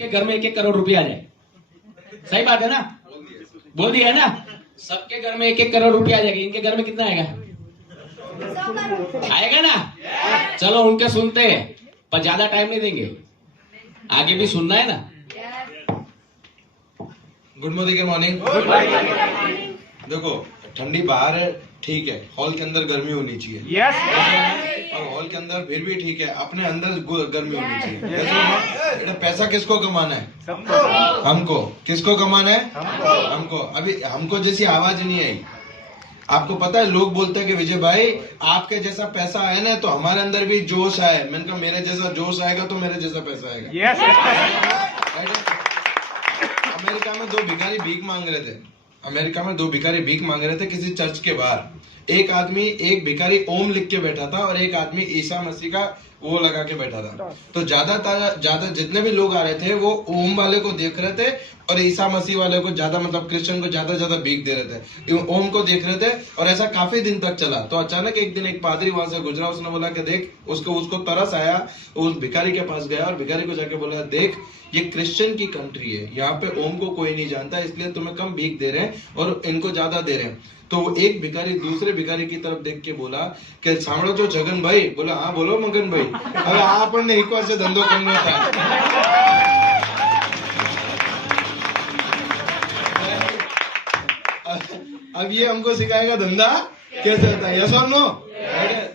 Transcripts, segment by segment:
के घर में 1-1 करोड़ रुपया आ जाए। सही बात है ना? बोल दिया है ना? सबके घर में 1-1 करोड़ रुपया आ जाएगा। इनके घर में कितना आएगा? आएगा ना? चलो उनके सुनते हैं, पर ज्यादा टाइम नहीं देंगे, आगे भी सुनना है ना। Good morning. देखो ठंडी बाहर है, ठीक है, हॉल के अंदर गर्मी होनी चाहिए। यस। और हॉल के अंदर फिर भी ठीक है, अपने अंदर गर्मी होनी चाहिए। बेटा पैसा किसको कमाना है? हमको। किसको कमाना है? हमको। अभी हमको जैसी आवाज नहीं आई। आपको पता है लोग बोलते हैं कि विजय भाई आपके जैसा पैसा आया ना तो हमारे अंदर भी जोश आए। मैंने कहा मेरे जैसा जोश आएगा तो मेरे जैसा पैसा आएगा। अमेरिका में 2 भिखारी भीख मांग रहे थे। अमेरिका में 2 भिखारी भीख मांग रहे थे किसी चर्च के बाहर। एक भिखारी ओम लिख के बैठा था और एक आदमी ईसा मसीह का वो लगा के बैठा था। तो ज्यादा जितने भी लोग आ रहे थे वो ओम वाले को देख रहे थे और ईसा मसीह वाले को ज्यादा, मतलब क्रिश्चियन को ज्यादा भीख दे रहे थे। ओम को देख रहे थे और ऐसा काफी दिन तक चला। तो अचानक एक दिन एक पादरी वहां से गुजरा, उसने बोला कि देख, उसको तरस आया, उस भिखारी के पास गया और भिखारी को जाके बोला देख ये क्रिश्चियन की कंट्री है, यहाँ पे ओम को कोई नहीं जानता, इसलिए तुम्हें कम भीख दे रहे हैं और इनको ज्यादा दे रहे हैं। तो एक भिखारी दूसरे भिखारी की तरफ देख के बोला कि सामने जो जगन भाई, बोला हाँ बोलो मगन भाई, હવે આપણને એક વાર से धंधो करना था। अब ये हमको सिखाएगा धंधा कैसे होता है। यस और नो?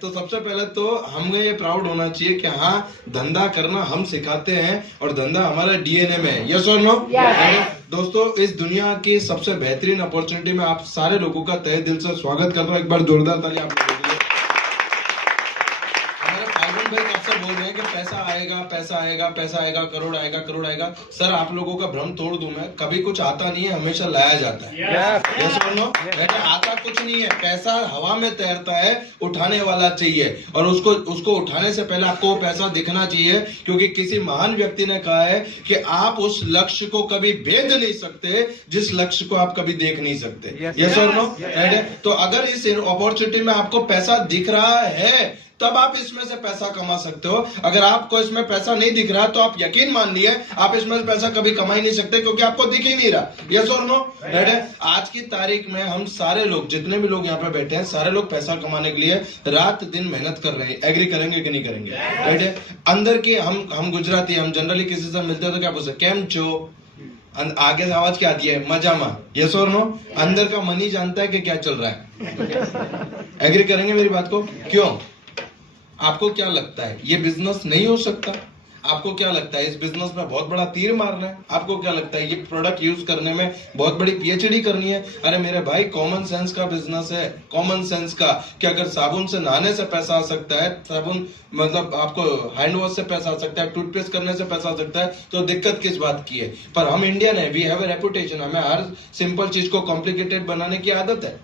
तो सबसे पहले तो हमें ये प्राउड होना चाहिए कि हाँ धंधा करना हम सिखाते हैं और धंधा हमारा डीएनए में है। यस और नो? दोस्तों इस दुनिया की सबसे बेहतरीन अपॉर्चुनिटी में आप सारे लोगों का तहे दिल से स्वागत कर रहा हूँ। एक बार जोरदार ताली आप लोगों के लिए। हमारे फाइवन भाई कब से बोल रहे हैं कि पैसा आएगा, करोड़ आएगा। सर आप लोगों का भ्रम तोड़ दूं मैं, कभी कुछ आता नहीं है, हमेशा लाया जाता है। यस और नो? बेटा आता कुछ नहीं है, पैसा हवा में तैरता है, उठाने वाला चाहिए और उसको उठाने से पहले आपको वो पैसा दिखना चाहिए, क्योंकि किसी महान व्यक्ति ने कहा है कि आप उस लक्ष्य को कभी भेद नहीं सकते जिस लक्ष्य को आप कभी देख नहीं सकते। यस और नो? तो अगर इस अपॉर्चुनिटी में आपको पैसा दिख रहा है तब आप इसमें से पैसा कमा सकते हो। अगर आपको इसमें पैसा नहीं दिख रहा तो आप यकीन मान लिए आप इसमें से पैसा कभी कमा ही नहीं सकते, क्योंकि आपको दिख ही नहीं रहा। यस और नो? आज की तारीख में हम सारे लोग, जितने भी लोग यहाँ पे बैठे हैं, सारे लोग पैसा कमाने के लिए रात दिन मेहनत कर रहे हैं। एग्री करेंगे कि नहीं करेंगे? राइट है। अंदर की हम गुजराती, हम जनरली किसी से मिलते हैं तो क्या बोलते हैं? केम छो? आगे से आवाज क्या आती है? मजामा। यस और नो? अंदर का मन ही जानता है कि क्या चल रहा है। एग्री करेंगे मेरी बात को? क्यों? आपको क्या लगता है ये बिजनेस नहीं हो सकता? आपको क्या लगता है इस बिजनेस में बहुत बड़ा तीर मारना है? आपको क्या लगता है ये प्रोडक्ट यूज करने में बहुत बड़ी पीएचडी करनी है? अरे मेरे भाई कॉमन सेंस का बिजनेस है। कॉमन सेंस का कि अगर साबुन से नहाने से पैसा आ सकता है, साबुन मतलब आपको हैंड वॉश से पैसा आ सकता है, टूथपेस्ट करने से पैसा आ सकता है, तो दिक्कत किस बात की है? पर हम इंडियन है, वी हैव ए रेपुटेशन, हमें हर सिंपल चीज को कॉम्प्लिकेटेड बनाने की आदत है।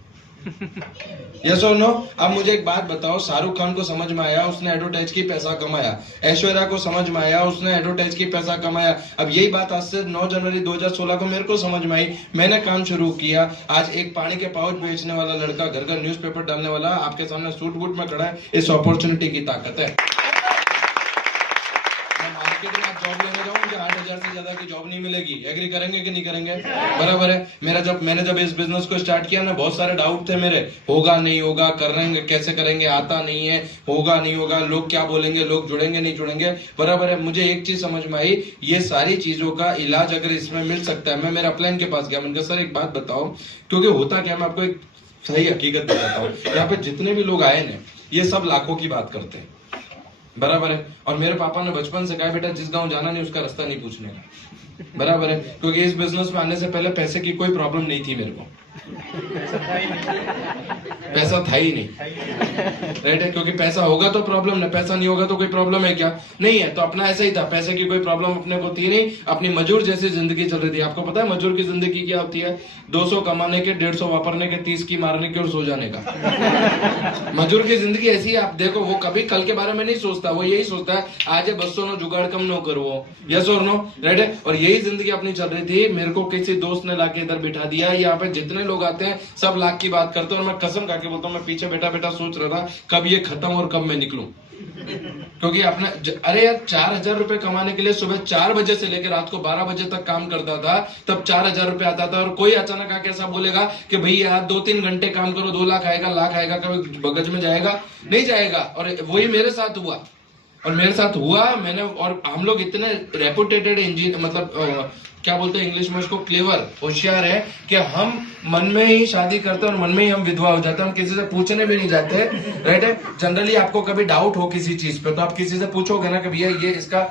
यस और नो? अब मुझे एक बात बताओ, शाहरुख खान को समझ में आया, उसने एडवर्टाइज की पैसा कमाया। ऐश्वर्या को समझ में आया, उसने एडवर्टाइज की पैसा कमाया। अब यही बात आज से 9 जनवरी 2016 को मेरे को समझ में आई, मैंने काम शुरू किया। आज एक पानी के पाउच बेचने वाला लड़का, घर घर न्यूज़पेपर डालने वाला आपके सामने सूट बूट में खड़ा है। इस अपॉर्चुनिटी की ताकत है। मार्केट में आप जॉब लेने जाओ, मुझे 8,000 से ज्यादा की जॉब नहीं मिलेगी। एग्री करेंगे कि नहीं करेंगे? बराबर है। मैंने जब इस बिजनेस को स्टार्ट किया ना, बहुत सारे डाउट थे मेरे, होगा नहीं होगा, करेंगे कैसे करेंगे, आता नहीं है, होगा नहीं होगा, लोग क्या बोलेंगे, लोग जुड़ेंगे नहीं जुड़ेंगे। बराबर है। मुझे एक चीज समझ में आई, ये सारी चीजों का इलाज अगर इसमें मिल सकता है। मैं मेरे अपलाइन के पास गया, मैंने कहा सर एक बात बताओ, क्योंकि होता क्या, मैं आपको एक सही हकीकत बताता हूँ। यहाँ पे जितने भी लोग आए ना, ये सब लाखों की बात करते हैं। बराबर है। और मेरे पापा ने बचपन से कहा बेटा जिस गांव जाना नहीं उसका रास्ता नहीं पूछने का। बराबर है। क्योंकि इस बिजनेस में आने से पहले पैसे की कोई प्रॉब्लम नहीं थी मेरे को। पैसा था ही नहीं। राइट है। क्योंकि पैसा होगा तो प्रॉब्लम नहीं, पैसा नहीं होगा तो कोई प्रॉब्लम है क्या? नहीं है। तो अपना ऐसा ही था, पैसे की कोई प्रॉब्लम अपने को थी नहीं। अपनी मजूर जैसी जिंदगी चल रही थी। आपको पता है मजूर की जिंदगी क्या होती है? 200 कमाने के, 150 वापरने के, 30 की मारने के और सो जाने का। मजूर की जिंदगी ऐसी है। आप देखो वो कभी कल के बारे में नहीं सोचता, वो यही सोचता है आज 200 नो जुगाड़ कम नो करो। यस और नो? राइट है। और यही जिंदगी अपनी चल रही थी। मेरे को किसी दोस्त ने लाके इधर बिठा दिया। यहाँ पे जितने लोग आते हैं सब लाख की बात करते हैं और मैं कसम खा के बोलता हूँ, मैं पीछे बैठा बैठा सोच रहा था कब ये खत्म और कब मैं निकलूं। क्योंकि अपना अरे यार 4,000 रुपए कमाने के लिए सुबह 4 बजे से लेकर रात को 12 बजे तक काम करता था, तब 4,000 रुपए आता था। और कोई अचानक आके ऐसा बोलेगा कि भैया यार 2-3 घंटे काम करो 2 लाख आएगा, लाख आएगा, कभी बगज में जाएगा? नहीं जाएगा। और वही मेरे साथ हुआ, और मेरे साथ हुआ मैंने। और हम लोग इतने रेपुटेटेड इंजीनियर, मतलब क्या बोलते हैं इंग्लिश में उसको, क्लेवर, होशियार है कि हम मन में ही शादी करते हैं और मन में ही हम विधवा हो जाते हैं। हम किसी से पूछने भी नहीं जाते, राइट है। जनरली आपको कभी डाउट हो किसी चीज पे तो आप किसी से पूछोगे ना कि भैया ये इसका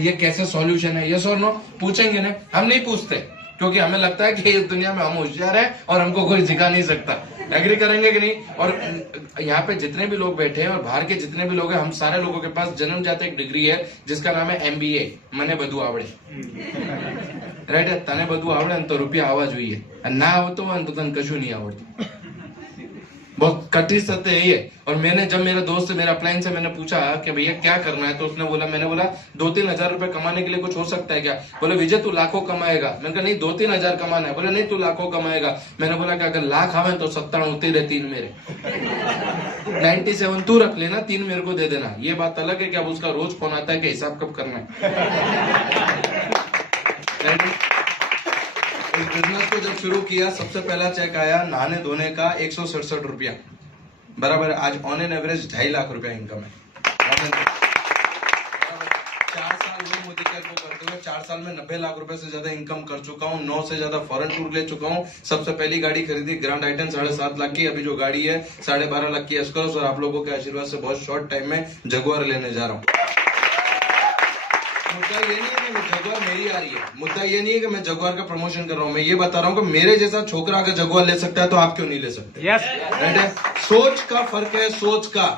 ये कैसे सॉल्यूशन है, यस और नो, पूछेंगे ना। हम नहीं पूछते क्योंकि हमें लगता है कि इस दुनिया में हम होशियार हैं और हमको कोई सिखा नहीं सकता। एग्री करेंगे कि नहीं? और यहाँ पे जितने भी लोग बैठे हैं और बाहर के जितने भी लोग हैं, हम सारे लोगों के पास जन्मजात एक डिग्री है जिसका नाम है MBA, मने बधु आवड़े, राइट है। तने बधु आवड़े तो रुपया आवा જોઈએ, ना आवतो હોય तो तने कशु नहीं आवड़તું। बहुत कठिन सत्य है ये। और मैंने जब मेरे दोस्त मेरे अपलाइन से मैंने पूछा कि भैया क्या करना है, तो उसने बोला, मैंने बोला 2-3 हजार रुपए कमाने के लिए कुछ हो सकता है क्या? बोले विजय तू लाखों कमाएगा। मैंने कहा नहीं 2-3 हजार कमाना है। बोले नहीं तू लाखों कमाएगा। मैंने बोला कि अगर लाख आवे तो 97 तेरे 3 मेरे 97 तू रख लेना, 3 मेरे को दे देना। ये बात अलग है कि अब उसका रोज फोन आता है कि हिसाब कब करना है। इस बिजनेस को जब शुरू किया सबसे पहला चेक आया नहाने धोने का 167 रुपया, बराबर आज ऑन एन एवरेज 2.5 लाख रुपया इनकम है। 4 साल हुए मोदी केयर को करते हुए, 4 साल में 90 लाख रुपए से ज्यादा इनकम कर चुका हूँ। 9 से ज्यादा फॉरेन टूर ले चुका हूँ। सबसे पहली गाड़ी खरीदी ग्रैंड आइटन 7.5 लाख की, अभी जो गाड़ी है 12.5 लाख की एस्कॉर्ट, और आप लोगों के आशीर्वाद से बहुत शॉर्ट टाइम में जगुआर लेने जा रहा हूँ। मुद्दा ये नहीं है कि मैं जगुआर मेरी आ रही है, मुद्दा ये नहीं है कि मैं जगुआर का प्रमोशन कर रहा हूँ। मैं ये बता रहा हूँ कि मेरे जैसा छोकरा अगर जगुआर ले सकता है तो आप क्यों नहीं ले सकते? राइट है। सोच का फर्क है, सोच का।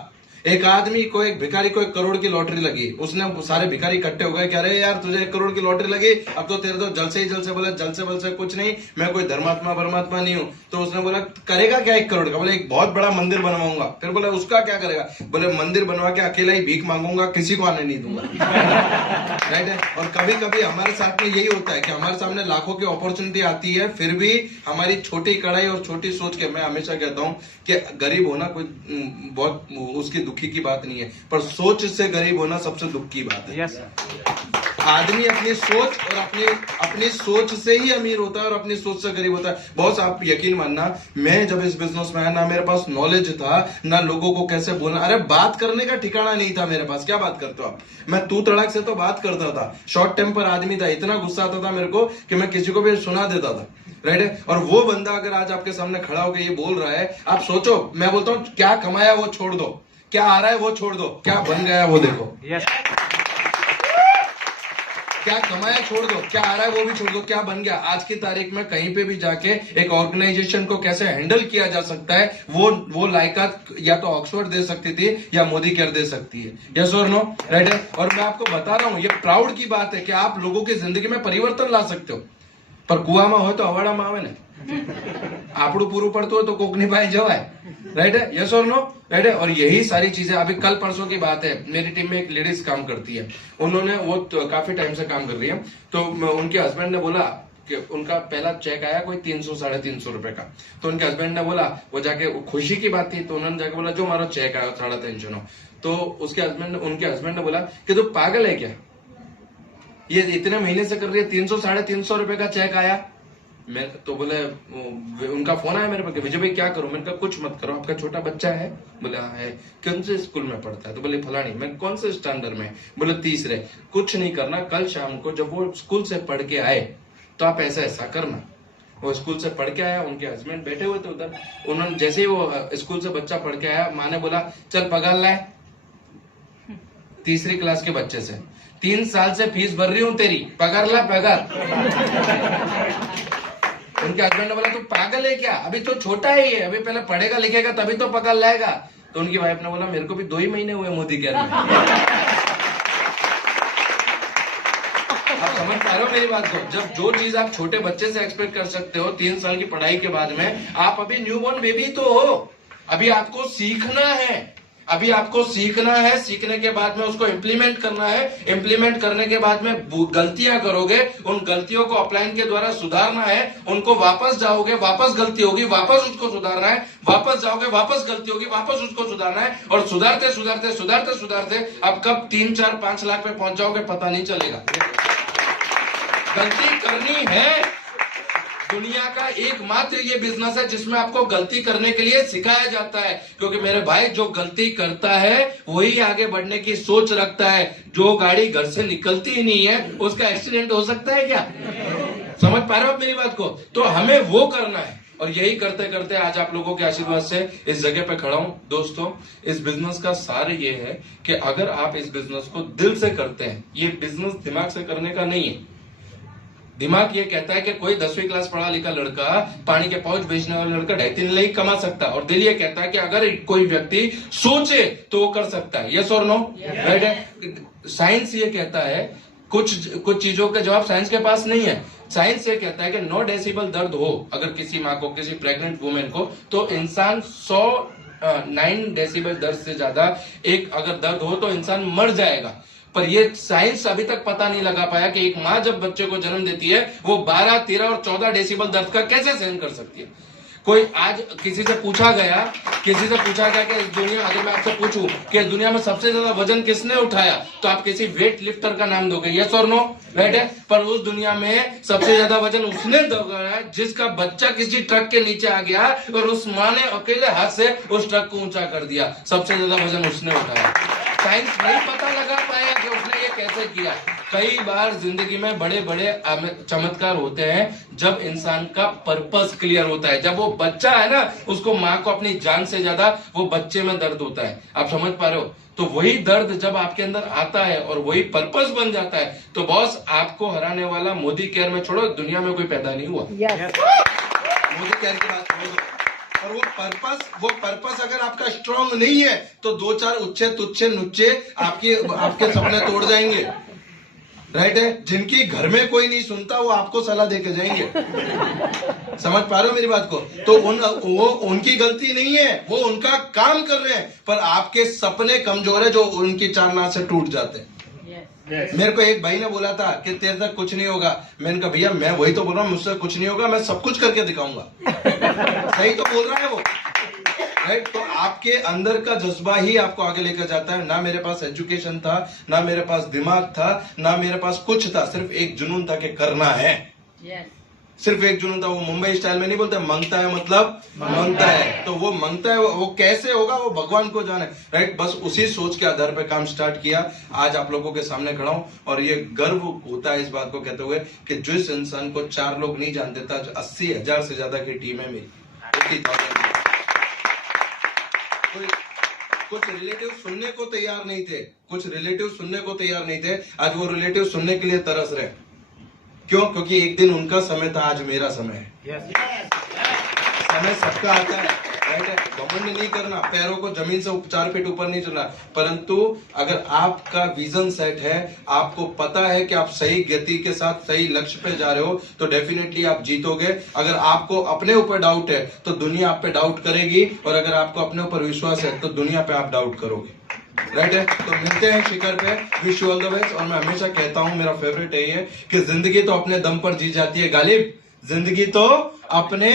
एक आदमी को, एक भिखारी को 1 करोड़ की लॉटरी लगी, उसने सारे भिखारी इकट्ठे हो गए कि अरे यार तुझे 1 करोड़ की लॉटरी लगी, अब तो तेरे तो जल से ही जल से। बोले जल से बल से कुछ नहीं, मैं कोई धर्मात्मा परमात्मा नहीं हूँ। तो उसने बोला करेगा क्या 1 करोड़ का? बोले एक बहुत बड़ा मंदिर बनवाऊंगा। फिर बोले उसका क्या करेगा? बोले मंदिर बनवा के अकेला ही भीख मांगूंगा, किसी को आने नहीं दूंगा। राइट है। और कभी कभी हमारे साथ में यही होता है कि हमारे सामने लाखों की अपॉर्चुनिटी आती है, फिर भी हमारी छोटी कड़ाई और छोटी सोच के, मैं हमेशा कहता हूँ कि गरीब होना कोई बहुत उसकी दुखी की बात नहीं है, पर सोच से गरीब होना सबसे दुख की बात है। आदमी अपनी सोच और अपनी सोच से ही अमीर होता है और अपनी सोच से गरीब होता है। बॉस आप यकीन मानना, मैं जब इस बिजनेस में आया ना मेरे पास नॉलेज था, ना लोगों को कैसे बोलना, अरे बात करने का ठिकाना नहीं था मेरे पास। क्या बात करते हो आप? मैं तू तड़क से तो बात करता था, शॉर्ट टेम्पर आदमी था, इतना गुस्सा आता था मेरे को कि मैं किसी को भी सुना देता था। राइट है। और वो बंदा अगर आज आपके सामने खड़ा होकर ये बोल रहा है, आप सोचो, मैं बोलता हूँ क्या कमाया वो छोड़ दो, क्या आ रहा है वो छोड़ दो, क्या बन गया वो देखो। क्या कमाया छोड़ दो, क्या आ रहा है वो भी छोड़ दो, क्या बन गया। आज की तारीख में कहीं पे भी जाके एक ऑर्गेनाइजेशन को कैसे हैंडल किया जा सकता है, वो लायकात या तो ऑक्सफोर्ड दे सकती थी या मोदी केयर दे सकती है। यस और नो? राइट है। और मैं आपको बता रहा हूं, ये प्राउड की बात है कि आप लोगों की जिंदगी में परिवर्तन ला सकते हो। पर कुआમાં હોય તો હવાડામાં આવે ને, આપણું પૂરું પડતું હોય તો કોકની પાસે જવાય। राइट है। यस और नो? राइट है। और यही सारी चीजें, अभी कल परसों की बात है, मेरी टीम में एक लेडीज काम करती है, उन्होंने वो काफी टाइम से काम कर रही है, तो उनके हस्बैंड ने बोला कि उनका पहला चेक आया कोई 300-350 रुपए का। तो उनके हस्बैंड ने बोला, वो जाके खुशी की बात थी, तो उन्होंने जाके बोला जो हमारा चेक आया 350। तो उसके उनके हस्बैंड ने बोला कि तू पागल है क्या, ये इतने महीने से कर रही है, 300-350 रुपए का चेक आया। मैं तो बोले, उनका फोन आया मेरे पास, विजय भाई क्या करूं? मैंने कहा कुछ मत करो, आपका छोटा बच्चा है? बोले हाँ है। कौन से स्कूल में पढ़ता है? तो बोले फलानी। मैं कौन से स्टैंडर्ड में? बोले 3रे। कुछ नहीं करना, कल शाम को जब वो स्कूल से पढ़ के आए तो आप ऐसा करना। वो स्कूल से पढ़ के आया, उनके हस्बैंड बैठे हुए थे उधर, उन्होंने जैसे ही वो स्कूल से बच्चा पढ़ के आया, माँ ने बोला चल पगार लाए 3री क्लास के बच्चे से, 3 साल से फीस भर रही हूं तेरी, पगार ला पगार। उनके हस्बैंड ने बोला तू पागल है क्या, अभी तो छोटा है ये, अभी पहले पढ़ेगा लिखेगा तभी तो पगार लाएगा। तो उनकी वाइफ ने बोला मेरे को भी 2 ही महीने हुए मोदी केयर में। आप समझ पा रहे हो मेरी बात को? जब जो चीज आप छोटे बच्चे से एक्सपेक्ट कर सकते हो 3 साल की पढ़ाई के बाद में, आप अभी न्यूबॉर्न बेबी तो हो, अभी आपको सीखना है। अभी आपको सीखना है, सीखने के बाद में उसको इम्प्लीमेंट करना है, इम्प्लीमेंट करने के बाद में गलतियां करोगे, उन गलतियों को अपलाइन के द्वारा सुधारना है, उनको वापस जाओगे, वापस गलती होगी, वापस उसको सुधारना है, वापस जाओगे, वापस गलती होगी, वापस उसको सुधारना है, और सुधारते सुधारते सुधारते सुधारते अब कब 3, 4, 5 लाख पे पहुंच जाओगे पता नहीं चलेगा। गलती करनी है। दुनिया का एकमात्र ये बिजनेस है जिसमें आपको गलती करने के लिए सिखाया जाता है, क्योंकि मेरे भाई जो गलती करता है वही आगे बढ़ने की सोच रखता है। जो गाड़ी घर से निकलती ही नहीं है उसका एक्सीडेंट हो सकता है क्या? समझ पा रहे हो आप मेरी बात को? तो हमें वो करना है, और यही करते करते आज आप लोगों के आशीर्वाद से इस जगह पे खड़ा हूं। दोस्तों, इस बिजनेस का सार ये है कि अगर आप इस बिजनेस को दिल से करते हैं, ये बिजनेस दिमाग से करने का नहीं है। दिमाग ये कहता है कि कोई 10वीं क्लास पढ़ा लिखा लड़का, पानी के पाउच बेचने वाला लड़का 2.5-3 लाख कमा सकता है, और दिल ये कहता है कि अगर कोई व्यक्ति सोचे तो वो कर सकता है। यस और नो? राइट है। साइंस ये कहता है, कुछ चीजों का जवाब साइंस के पास नहीं है। साइंस ये कहता है कि 9 डेसिबल दर्द हो अगर किसी माँ को, किसी प्रेग्नेंट वुमेन को, तो इंसान 9 डेसिबल दर्द से ज्यादा एक अगर दर्द हो तो इंसान मर जाएगा। पर ये साइंस अभी तक पता नहीं लगा पाया कि एक माँ जब बच्चे को जन्म देती है वो 12, 13 और 14 डेसिबल दर्द का कैसे सहन कर सकती है। कोई आज किसी से पूछा गया कि इस दुनिया, अगर मैं आपसे पूछूं कि इस दुनिया में सबसे ज्यादा वजन किसने उठाया, तो आप किसी वेट लिफ्टर का नाम दोगे। यस और नो? राइट है। पर उस दुनिया में सबसे ज्यादा वजन उसने उठाया जिसका बच्चा किसी ट्रक के नीचे आ गया और उस माँ ने अकेले हाथ से उस ट्रक को ऊंचा कर दिया। सबसे ज्यादा वजन उसने उठाया। साइंस नहीं पता लगा पाया कि उसने ये कैसे किया। कई बार जिंदगी में बड़े बड़े चमत्कार होते हैं जब इंसान का पर्पस क्लियर होता है। जब वो बच्चा है ना, उसको माँ को अपनी जान से ज्यादा वो बच्चे में दर्द होता है। आप समझ पा रहे हो? तो वही दर्द जब आपके अंदर आता है और वही पर्पस बन जाता है, तो बॉस आपको हराने वाला मोदी केयर में छोड़ो, दुनिया में कोई पैदा नहीं हुआ। मोदी केयर की बात छोड़ो। और वो पर्पस अगर आपका स्ट्रांग नहीं है तो 2-4 उच्चे तुच्छे नुच्चे आपके सपने तोड़ जाएंगे। राइट है। जिनकी घर में कोई नहीं सुनता वो आपको सलाह देके जाएंगे। समझ पा रहे हो मेरी बात को? तो वो उनकी गलती नहीं है, वो उनका काम कर रहे हैं, पर आपके सपने कमजोर है जो उनकी चारना से टूट जाते हैं। मेरे को एक भाई ने बोला था कि तेरे तक कुछ नहीं होगा। मैंने कहा भैया मैं वही तो बोल रहा हूँ, मुझसे कुछ नहीं होगा, मैं सब कुछ करके दिखाऊंगा। सही तो बोल रहा है वो। राइट। तो आपके अंदर का जज्बा ही आपको आगे लेकर जाता है। ना मेरे पास एजुकेशन था, ना मेरे पास दिमाग था, ना मेरे पास कुछ था, सिर्फ एक जुनून था कि करना है। सिर्फ एक जुनून था। वो मुंबई स्टाइल में नहीं बोलते मांगता है मतलब मांगता है। तो वो मांगता है, वो कैसे होगा वो भगवान को जाने। राइट। बस उसी सोच के आधार पर काम स्टार्ट किया। आज आप लोगों के सामने खड़ा हूं और ये गर्व होता है इस बात को कहते हुए कि जिस इंसान को 4 लोग नहीं जानते था, 80,000 से ज्यादा की टीम है मेरी। कुछ रिलेटिव सुनने को तैयार नहीं थे, आज वो रिलेटिव सुनने के लिए तरस रहे। क्यों? क्योंकि एक दिन उनका समय था, आज मेरा समय है। समय सबका आता है। राइट है। घमंड नहीं करना, पैरों को जमीन से 4 फीट ऊपर नहीं चलना, परंतु अगर आपका विजन सेट है, आपको पता है कि आप सही गति के साथ सही लक्ष्य पे जा रहे हो, तो डेफिनेटली आप जीतोगे। अगर आपको अपने ऊपर डाउट है तो दुनिया आप पे डाउट करेगी, और अगर आपको अपने ऊपर विश्वास है तो दुनिया पे आप डाउट करोगे। राइट है। तो मिलते हैं शिखर पे। Wish you all the best. और मैं हमेशा कहता हूं, मेरा फेवरेट है ये कि जिंदगी तो अपने दम पर जी जाती है गालिब, जिंदगी तो अपने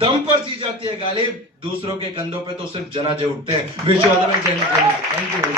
दम पर जी जाती है गालिब, दूसरों के कंधों पे तो सिर्फ जनाजे उठते हैं। Wish you all the best. Thank you.